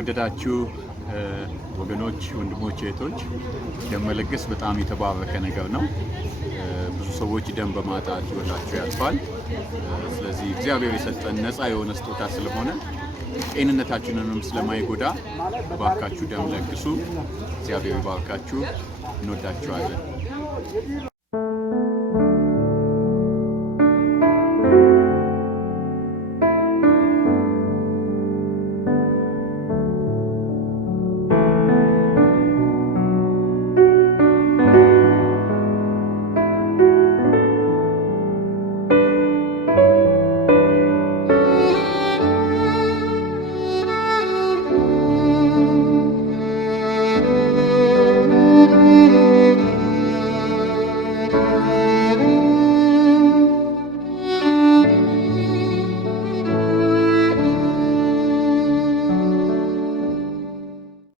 የተወደዳችሁ ወገኖች ወንድሞች እህቶች ደም መለገስ በጣም የተባረከ ነገር ነው ብዙ ሰዎች ደም በማጣት ህይወታቸው ያልፋል ስለዚህ እግዚአብሔር የሰጠን ነፃ የሆነ ስጦታ ስለሆነ ጤንነታችንንም ስለማይጎዳ ባካችሁ ደም ለግሱ እግዚአብሔር ይባርካችሁ እንወዳችኋለን